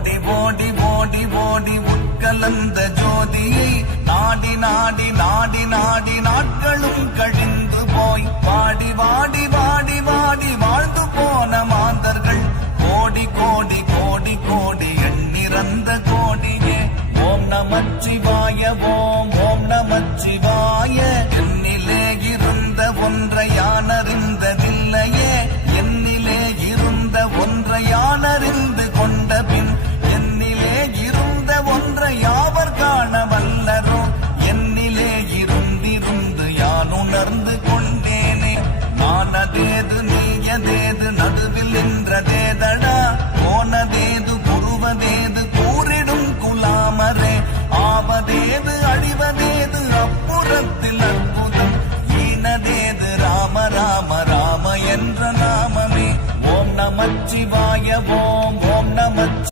ஓடி ஓடி ஓடி ஓடி உட்கலந்த ஜோதியை நாடி நாடி நாடி நாடி நாட்களும் கழிந்து போய் வாடி வாடி வாடி வாடி வாழ்ந்து போன மாந்தர்கள் கோடி கோடி கோடி கோடி எண்ணிறந்த கோடியே ஓம் நமச்சிவாய ஓம்